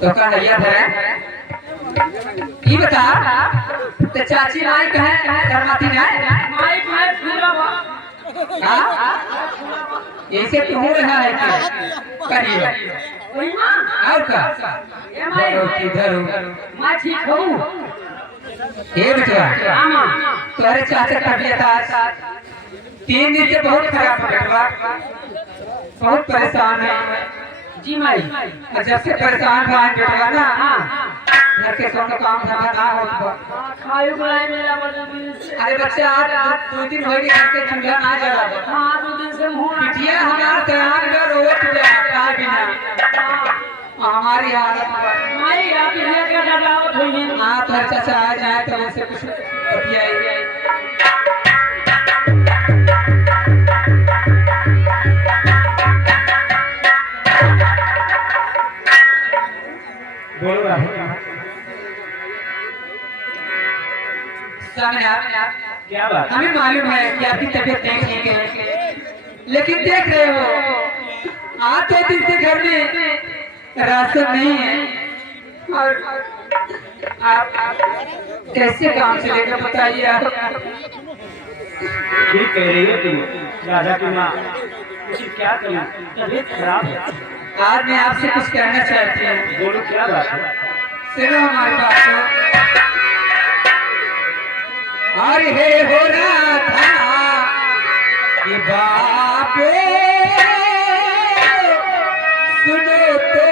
तो का हैया है ई बता ते चाची माई कहे करमाती है माई कहे पूरा बा हां ऐसे तो हो रहा है कि करियो वही मां और का ए माई किधर मां ठीक हो ये बेटा आमा तुम्हारे चाचा का तबीयत आज 3 दिन से बहुत खराब है बेटवा बहुत परेशान है जी माई और जब से परेशान भाई बेटवा ना हां घर के सोने काम धंधा ना हो खायो बुलाए मेरा बदल से अरे बच्चा आज 2 दिन हो गए घर के ठंडा ना जला हां 2 दिन से मुंह बिटिया हमारा तैयार कर रोवत जा बिना हमारी हालत माई आप इधर का डरावत होई है आप हर चाचा आ जाए तो वैसे कुछ बतियाई बोलो क्या बात हमें मालूम है कि आपकी तबीयत देख नहीं गई लेकिन देख रहे हो आज तो दिन से घर में राशन नहीं है और आप कैसे काम चलेगा बताइए आप ये कह रही है तुम राजा की माँ क्या करूं तबीयत खराब है आज मैं आपसे कुछ कहना चाहती हूँ बोलो क्या बात है सुनो हमारी बात को अरे हे हो रहा था ये बाबे सुनो तो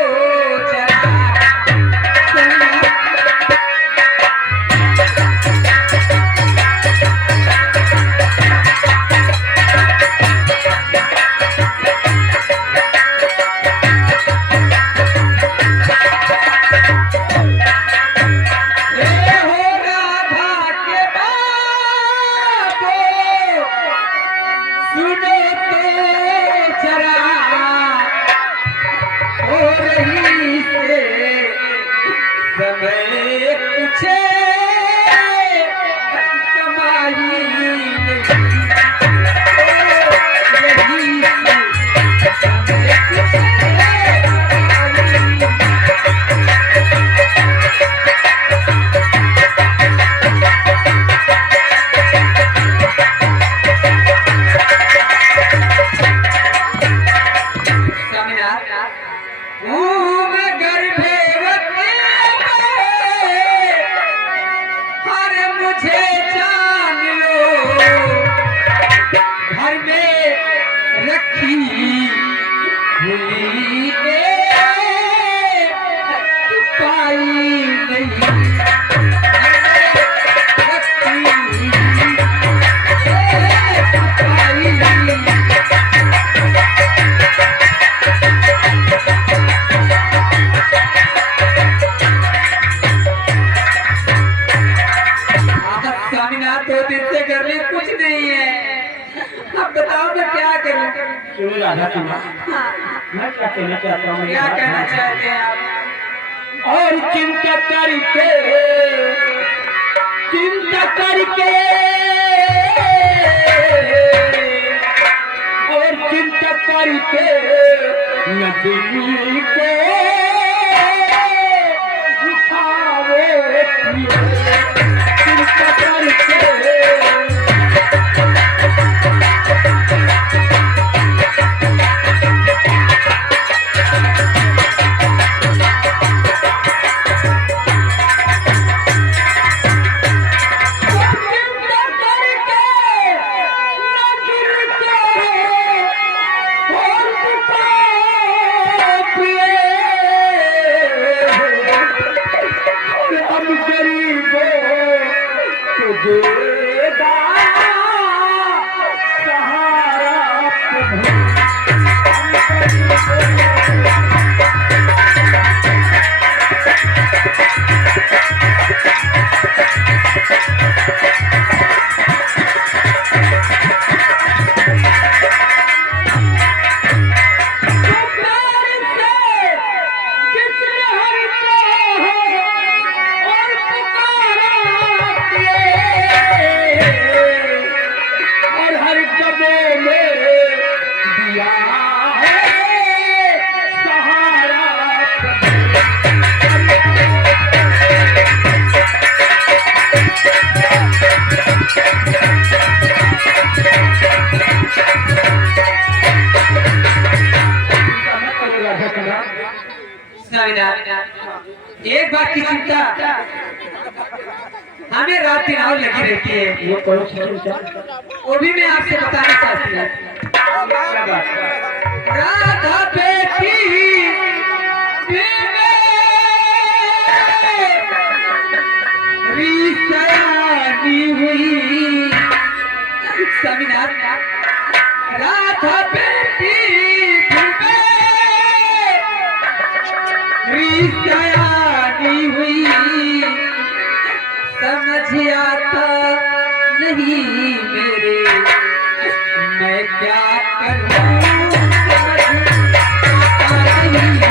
जरा मैं क्या कहना चाहता हूँ क्या कहना चाहते हैं आप और चिंता करके और चिंता करके नदी को उठावे चिंता करके दिया है सहारा। स्वामीनाथ, एक बात की चिंता हमें रात दिन और लगी रहती है। ये कौन सी चिंता? वो भी मैं आपसे बताना चाहती हूँ। क्या बात? राधा बेटी सयानी हुई स्वामीनाथ, राधा बेटी सयानी हुई, समझ आता नहीं मेरे मैं क्या करूं, समझ आता नहीं।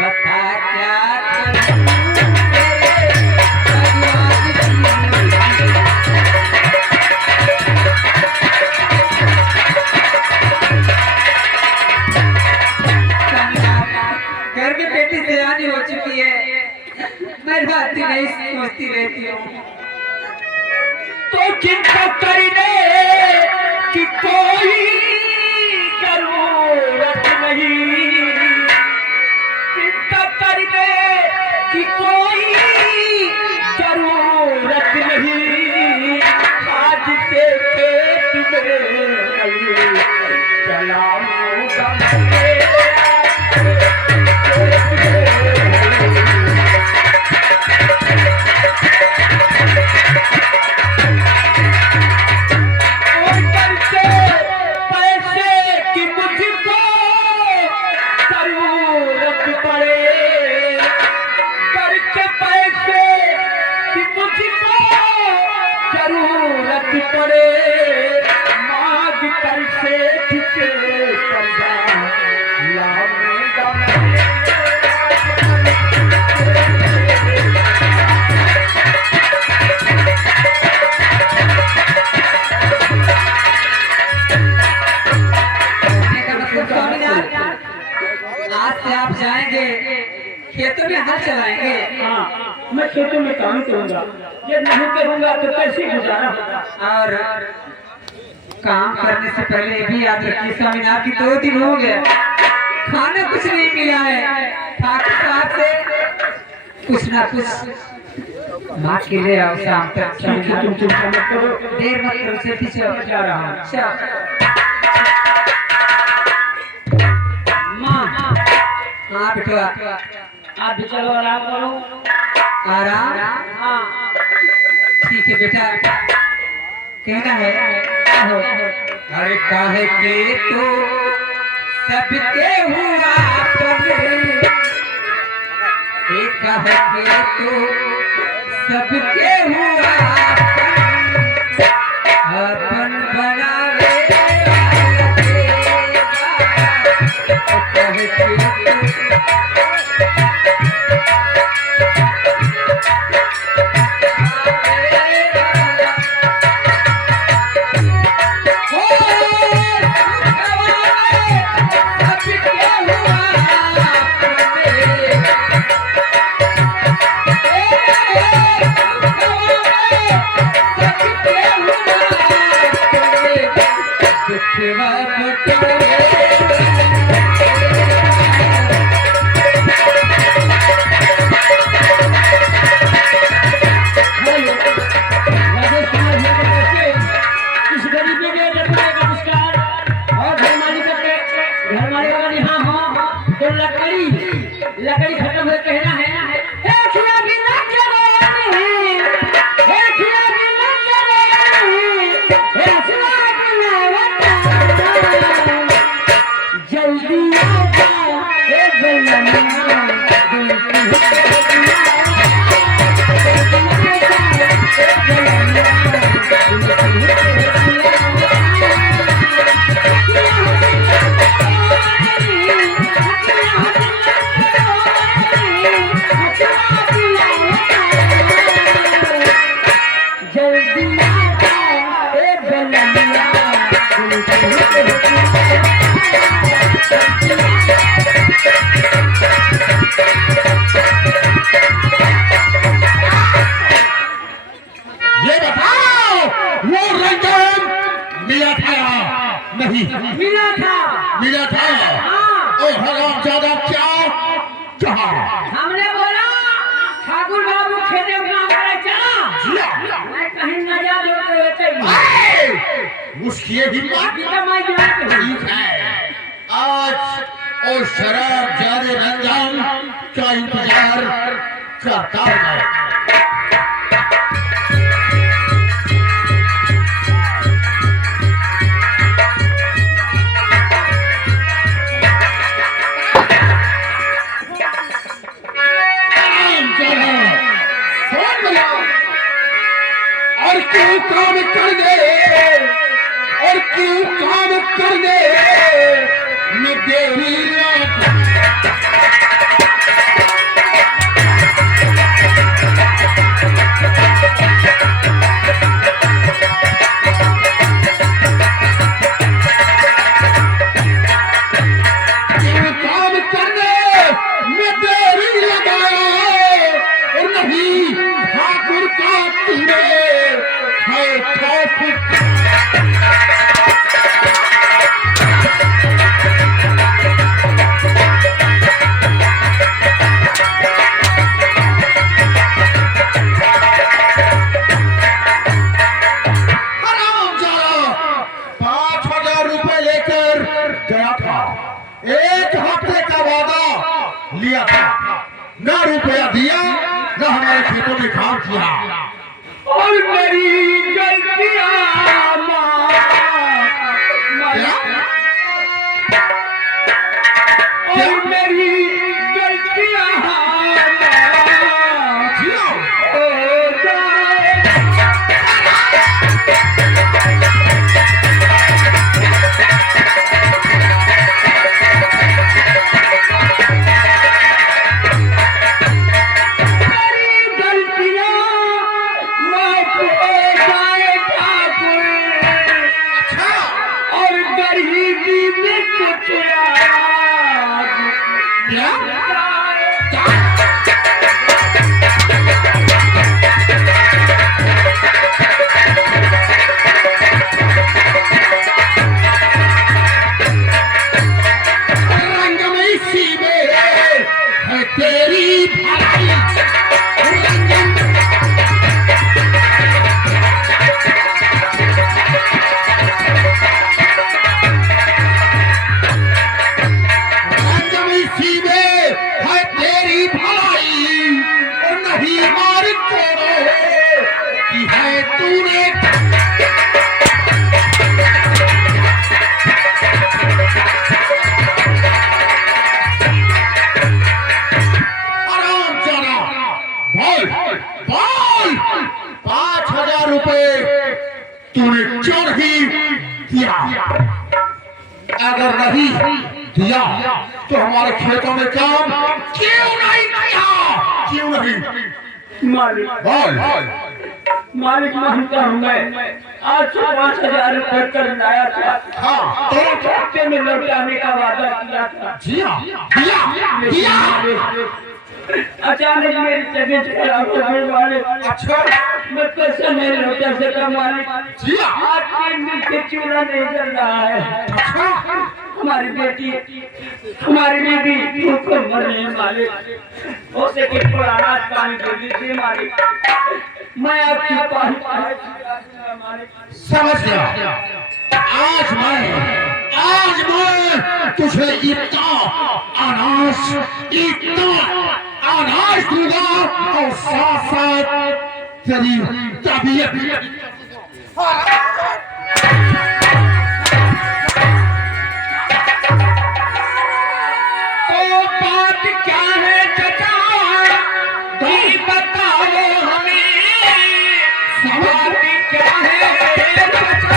बता क्या करूं घर में बेटी सयानी हो चुकी है, मैं रात दिन नहीं सोचती रहती हूँ। तो चिंता करने की कोई जरूरत नहीं, चिंता करने की कोई जरूरत नहीं। आज से पेट में चलाऊंगा पड़े, मांग कर से ठिके कर्जा लाऊंगा मैं। आज से आप जाएंगे खेतों में हल चलाएंगे। हाँ, मैं खेतों में काम करूंगा, जब नहीं करूंगा तो कैसे गुजारा होगा। और काम करने से पहले ये भी याद रखिए स्वामीनाथ की 2 दिन हो गए, खाना कुछ नहीं मिला है। ठाकुर साहब से कुछ ना कुछ मांग के ले आओ शाम तक। तुम चिंता मत करो, देर मत करो, से पीछे जा रहा हूँ। माँ हाँ बेटा, आप भी चलो, आराम करो। आराम हाँ ठीक है बेटा, कहना है अरे काहे के तो सबके हुआ एक काहे के तो सबके हुआ अपन बनावे काहे के रंजन मिला था नहीं मिला था। मिला था। हाँ। ओ हराम ज्यादा क्या कहा? हमने बोला ठाकुर बाबू खेते में चला, मैं कहीं न जा उसकी हिम्मत ठीक है। आज और शराब जादे रंजन का इंतजार करता है। और क्यों काम कर दे, और क्यों काम कर दे मैं देवी क्यों काम कर दे मैं देवी लगाया, और नहीं ठाकुर का तुझे है खौफ। एक हफ्ते का वादा लिया था, न रुपया दिया न हमारे खेतों में काम किया। और मेरी गलतियां और मेरी गलतियां तेरी भाई रंजन इसी में है तेरी भलाई, और नहीं मार करो कि है तूने बोल बोल 5,000 रुपए तूने क्यों नहीं दिया? अगर नहीं दिया तो हमारे खेतों में काम क्यों नहीं किया? क्यों नहीं? मालिक बोल मालिक मानता हूँ मैं आज से 5,000 रुपए कर लाया था। हाँ तो हफ्ते में लौटाने का वादा किया था। दिया दिया अचानक मेरी तबीयत खराब हो गई मालिक। अच्छा मैं पैसा नहीं लौटा सका मालिक। दिया आज 3 दिन से चूल्हा नहीं जल रहा है। अच्छा हमारी बेटी हमारी बीवी भूख मर रही है मालिक। हो सके थोड़ा अनाज पानी दे दीजिए मालिक। मैं आपकी पास समझ गया। आज मैं तुझे इतना अनाज दूंगा और साथ साथ तेरी तबीयत तो बात क्या है चचा, तुम बताओ हमें। बात क्या है चचा,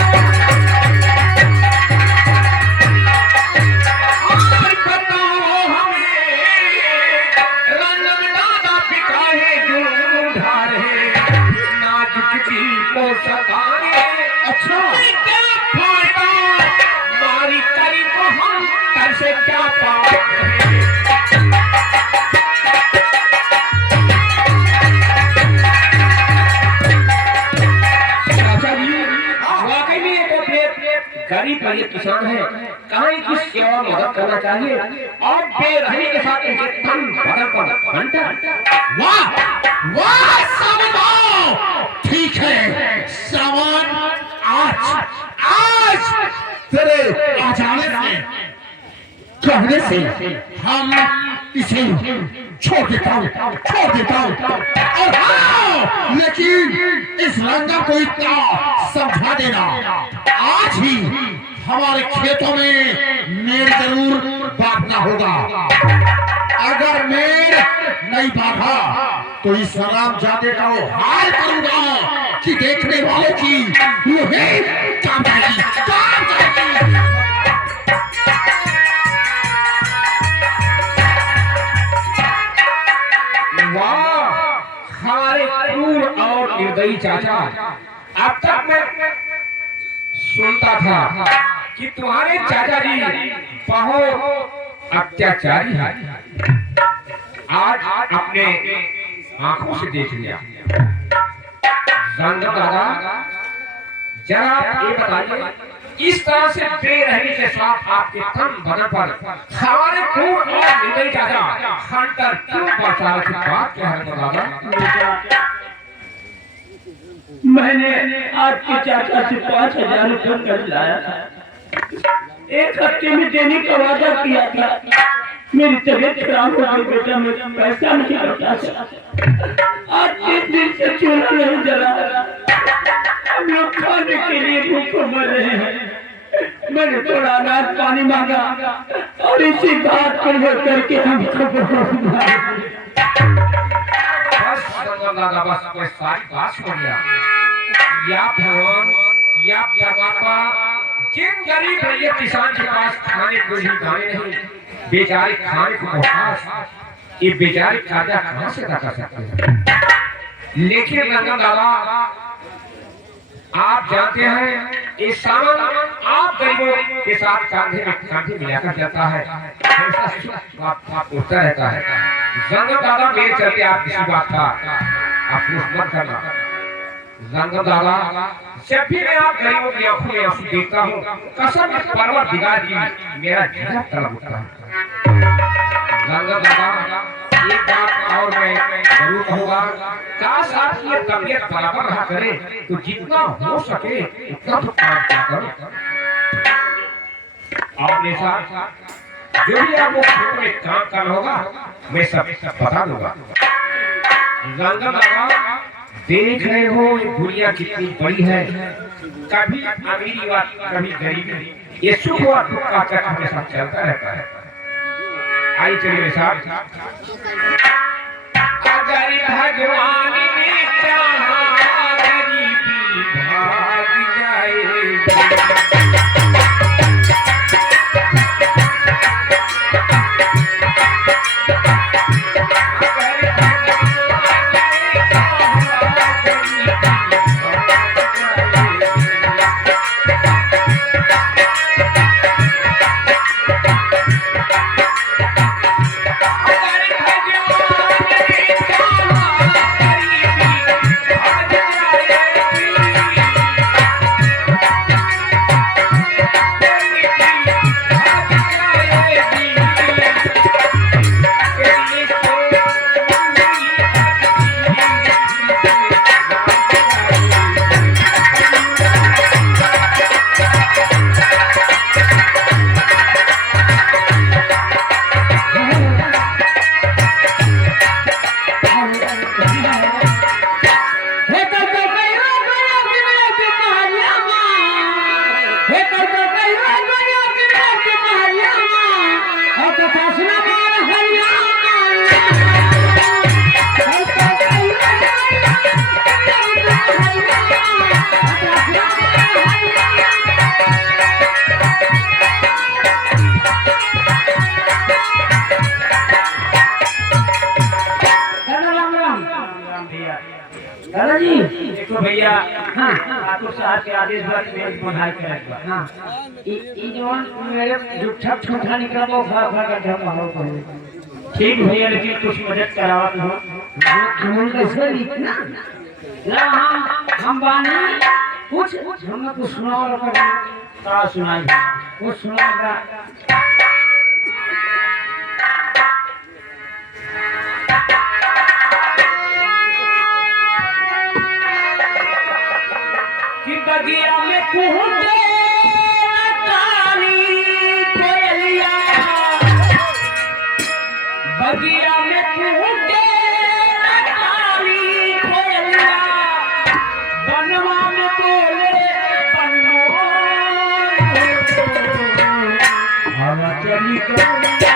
और बताओ हमें। रंग दादा पिता है जो उधार है, नाजुक की पोषकार है। अच्छा क्या फायदा मारी करी को हम कर से क्या पाए। चाचा जी गरीब गरीब किसान है, कहाँ इनकी सेवा मदद करना चाहिए और बेरहमी के साथ इनके तन बदन पर घंटा। वाह वाह सावन, ठीक है सावन, आज आज तेरे आ जाने से, कहने से हम इसे छोड़ देता हूँ और हाँ, लेकिन इस लंगा को इतना समझा देना, आज ही हमारे खेतों में मेर जरूर बांटना होगा। अगर मेर नहीं बांधा तो इस राम जाते का वो हाल करूंगा कि देखने वाले की वो है काम जाएगी। हमारे क्रूर और निर्दयी चाचा, अब तक मैं सुनता था कि तुम्हारे चाचा जी बहुत अत्याचारी है। आज अपने आंखों से देख लिया। संगम दादा, जरा ये बताइए, इस तरह से बेरहमी के साथ आपके तन बदन पर हमारे क्रूर और निर्दयी चाचा हंटर क्यों बचा रहे थे? बात क्या है दादा? मैंने आपके चाचा से 5,000 रुपये कर्ज लाया था, 1 हफ्ते में देने का वादा किया था। मेरी तबीयत खराब हो गई बेटा, मैं पैसा नहीं बचा सकता। आज 3 दिन से चूल्हा नहीं जला, हम लोग खाने के लिए भूखे मर रहे हैं। मैंने थोड़ा अनाज पानी मांगा और इसी बात पर वो करके हमको बस मैं सारी बात सुन लिया। या भगवान या परमात्मा, जिन गरीब रैयत किसान के पास खाने को ही दाने नहीं, बेचारे खाने को मोहताज, ये बेचारे कर्जा कहाँ से अदा कर सकते हैं? लेकिन रंगम दादा, आप जानते हैं इस सावन आप गरीबों के साथ कांधे में कांधे मिलाकर जाता है, ऐसा सुख उठता रहता है। रंगम दादा, मेरे चलते आप किसी बात का अफसोस मत करना। रंगम दादा, जब भी मैं आप गरीबों की आंखों में आंसू देखता हूँ, कसम परवरदिगार की मेरा जिगर तड़प उठता है। रंगम दादा, एक बात और मैं जरूर कहूँगा, काश आपकी तबीयत बराबर रहा करे तो जितना हो सके उतना तो काम किया करो। और मेरे साथ जो भी आपको खेत में काम करना होगा, मैं सब बता दूंगा। रंगम दादा, देख रहे हो ये दुनिया कितनी बड़ी है, कभी अमीरी व कभी गरीबी, ये सुख और दुख का चक्र हमारे साथ चलता रहता है। आइए चलिए मेरे साथ। अगर भगवान ने चाहा गरीबी भाग जाएगी। दादा जी देखो भैया, हाँ ठाकुर साहब के आदेश पर मेज बनाए के रखवा। हाँ ई जवान मेरे झूठा ठूठा निकला वो भर भर का मारो पड़े। ठीक भैया, लेकिन कुछ मदद करावत हो। हमन कैसे लिखना ला हम बानी कुछ हमने कुछ सुना और का सुनाई कुछ सुनाएगा कि बगिया में कूदे काली कोयलिया बगिया में कूदे काली कोयलिया बनवा में बोले हवा चली कोयलिया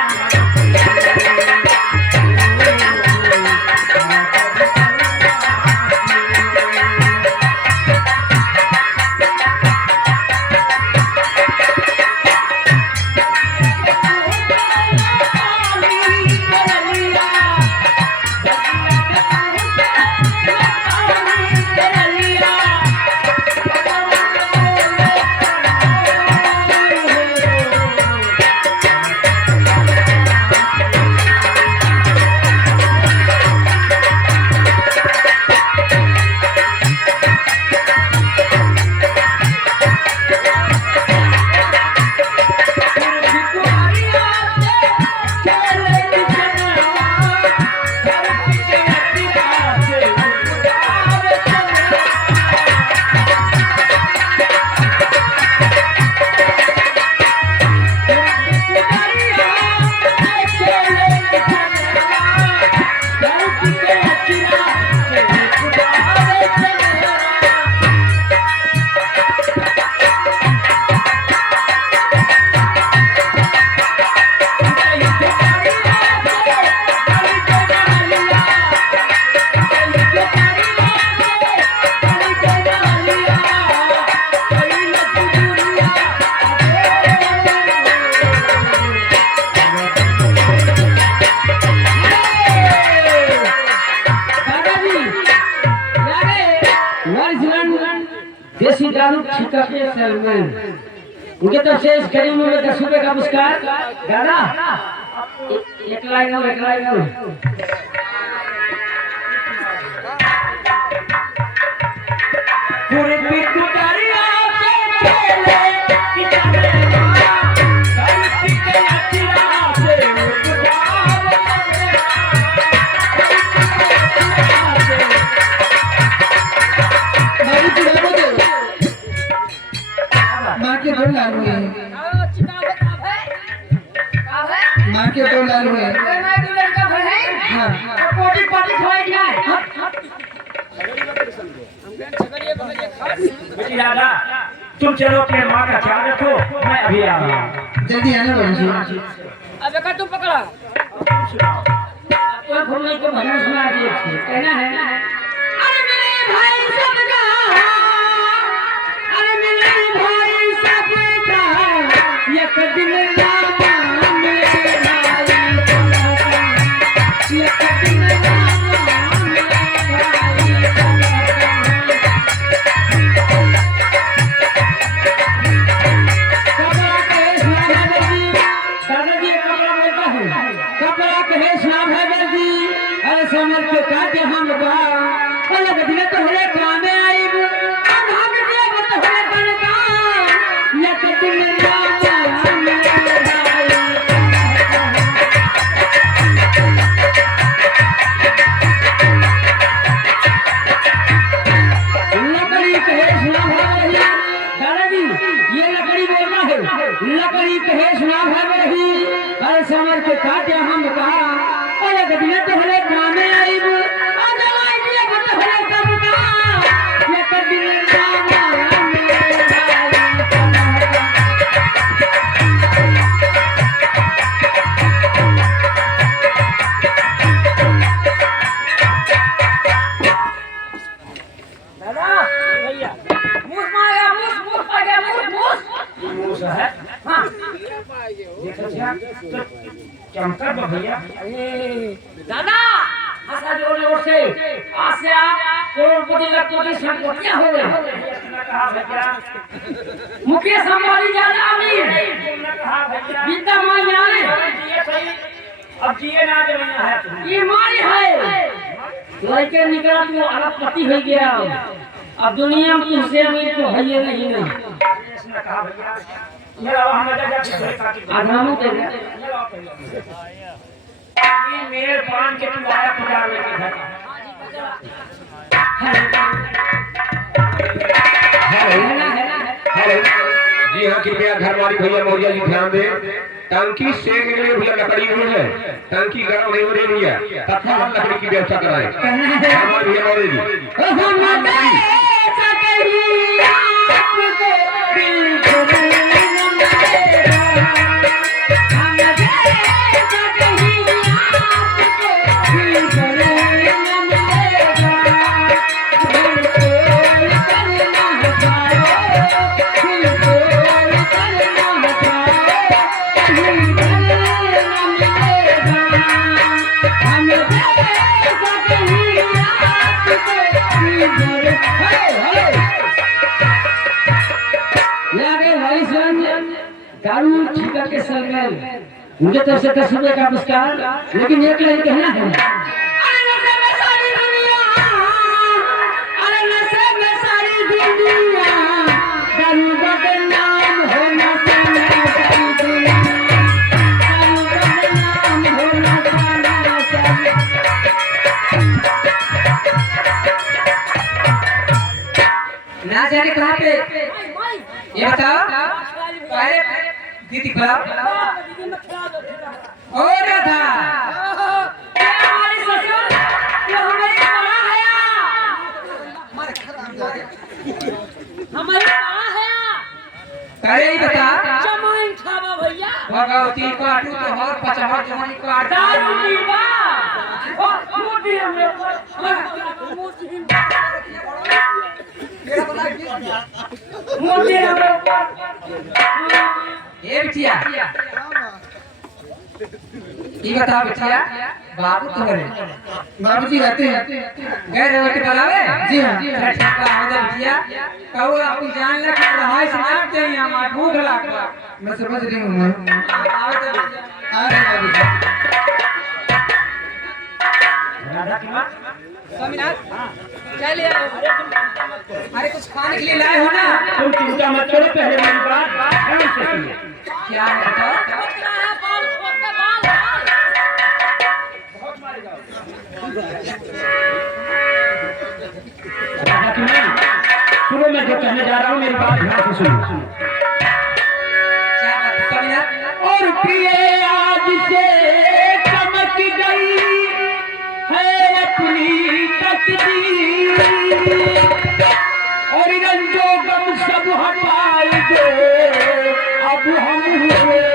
देसी दारू छिका के सेलमैन उनके तो शेष करीब में 10 रुपए का पुरस्कार दादा एक लाइन और पूरे पिट्टू दरिया से चले किनारे धरती के अचिरा से माँ के दो लाल हुए माँ के दो लाल हुए हाँ पोटी पार्टी खवाएगी ना बेटी दादा तुम चलो अपने माँ का ख्याल रखो मैं अभी आ रहा हूँ जल्दी आना बहन अब का तुम पकड़ा आपको घूमने को भजन सुना दिए कहना है अरे मेरे भाई सबका अरे मेरे भाई सबका एक दिन रामा मेरे भाई एक दिन रामा मेरे भाई कपड़ा कहे श्याम है जी अरे समर के काटे हम बा अलग दिन तो हरे कामे आई अब हम देव तो हरे बनका एक दिन रामा मेरे भाई लकड़ी कहे श्याम है दादाजी ये लकड़ी बोलना है लकड़ी कहे श्याम है अरे समर के काटे हम कहा अलग दिन तो हरे कामे आई अब जलाई दिया तो हरे सबका एक दिन रामा मेरे दादा भैया मूस मारेगा मूस आ गया मूस मूस है हाँ देखो चमका भैया दादा हंसा जोर से आज से आप करोड़पति लखपति संपत्तियां हो गए कहा भैया मुकेश अंबानी ज्यादा अमीर गीता माँ जाने अब जिए ना जमीन है ये मारी है लड़के निकला तो अरबपति हो गया अब दुनिया में तुझसे अमीर तो है ये नहीं नहीं इसने कहा भैया ये रहा हम जाके आधामों के ये मेरे पान के तू आया पुकार लेके घर जी हाँ, कृपया घरवाली भैया मौर्य जी ध्यान दें। टंकी सेकने के लिए भैया लकड़ी हुई है, टंकी गर्म नहीं हो रही है, तत्काल लकड़ी की व्यवस्था कराएं। घरवाली भैया मौर्य जी दारू ठिका के सरगल मुझे तरफ से 10 रुपए का पुरस्कार, लेकिन एक लाइन कहना है। अरे नशे में सारी दुनिया, अरे नशे में सारी दुनिया, दारू का नाम हो नशे में सारी दुनिया, दारू का नाम हो नशे में। ना जाने कहाँ पे ये बताओ पहले दीदी खड़ा और था हमारे ससुर ये हमारे बड़ा हमारे बड़ा है करे ही बता जमाइन खावा भैया भगवती काटू तो हर पचहर जमानी काट दारू पीवा और मोटी हमें मोटी हमें ये बिटिया ये बता बिटिया बाबू तो करे बाबूजी रहते हैं गए रहे के बुलावे जी हाँ ठीक है बिटिया कहो आप जान ले कि रहाई से ना चाहिए हमार भूख लागला मैं समझ रही हूँ मैं आवे तो आ रहे बाबूजी राधा की मां स्वामीनाथ क्या ले आए हो? अरे कुछ खाने के लिए लाए हो ना तुम चिंता मत करो, पहले मेरी बात ध्यान से सुनो। क्या है बताओ बाल छोटे बाल राधा की मां सुनो, मैं जो कहने जा रहा हूँ मेरी बात ध्यान से सुनो। क्या बात है स्वामीनाथ और प्रिय आज से चमक गई है अपनी तकदीर, और रंजो गम सब हटाएंगे अब हम हुए।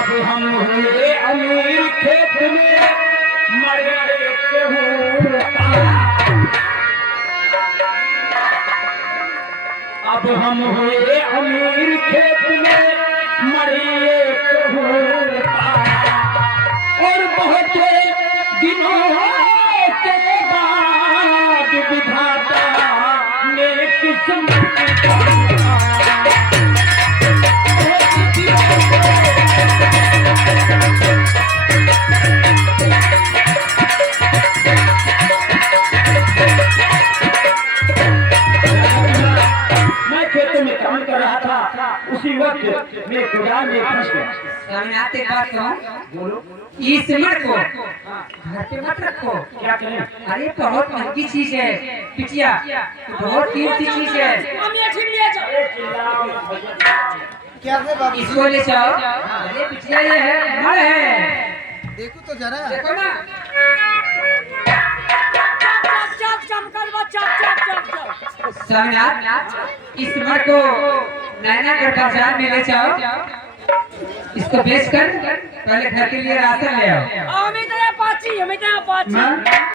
अब हम हुए अमीर, खेत में मरे अब हम हुए अमीर, खेत में मरे और बहुत दिनों के बाद विधाता ने किस्मत मैं खेतों में काम कर रहा था, उसी वक्त मेरे कुदाल में फंस गया। स्वामीनाथ एक बात कहूँ बोलो इस सिमट को घर पे मत रखो क्या करें? अरे बहुत महंगी चीज है बिटिया बहुत कीमती चीज है हम ये ठीक ले जाओ क्या है बाबू इसको ले जाओ अरे बिटिया ये है मर है देखो तो जरा देखो ना चप चमकल बा चप चप चप स्वामीनाथ इस मर को नैनागढ़ बाजार में ले जाओ इसको बेचकर पहले घर के लिए राशन ले आओ हमें तो पाची मैं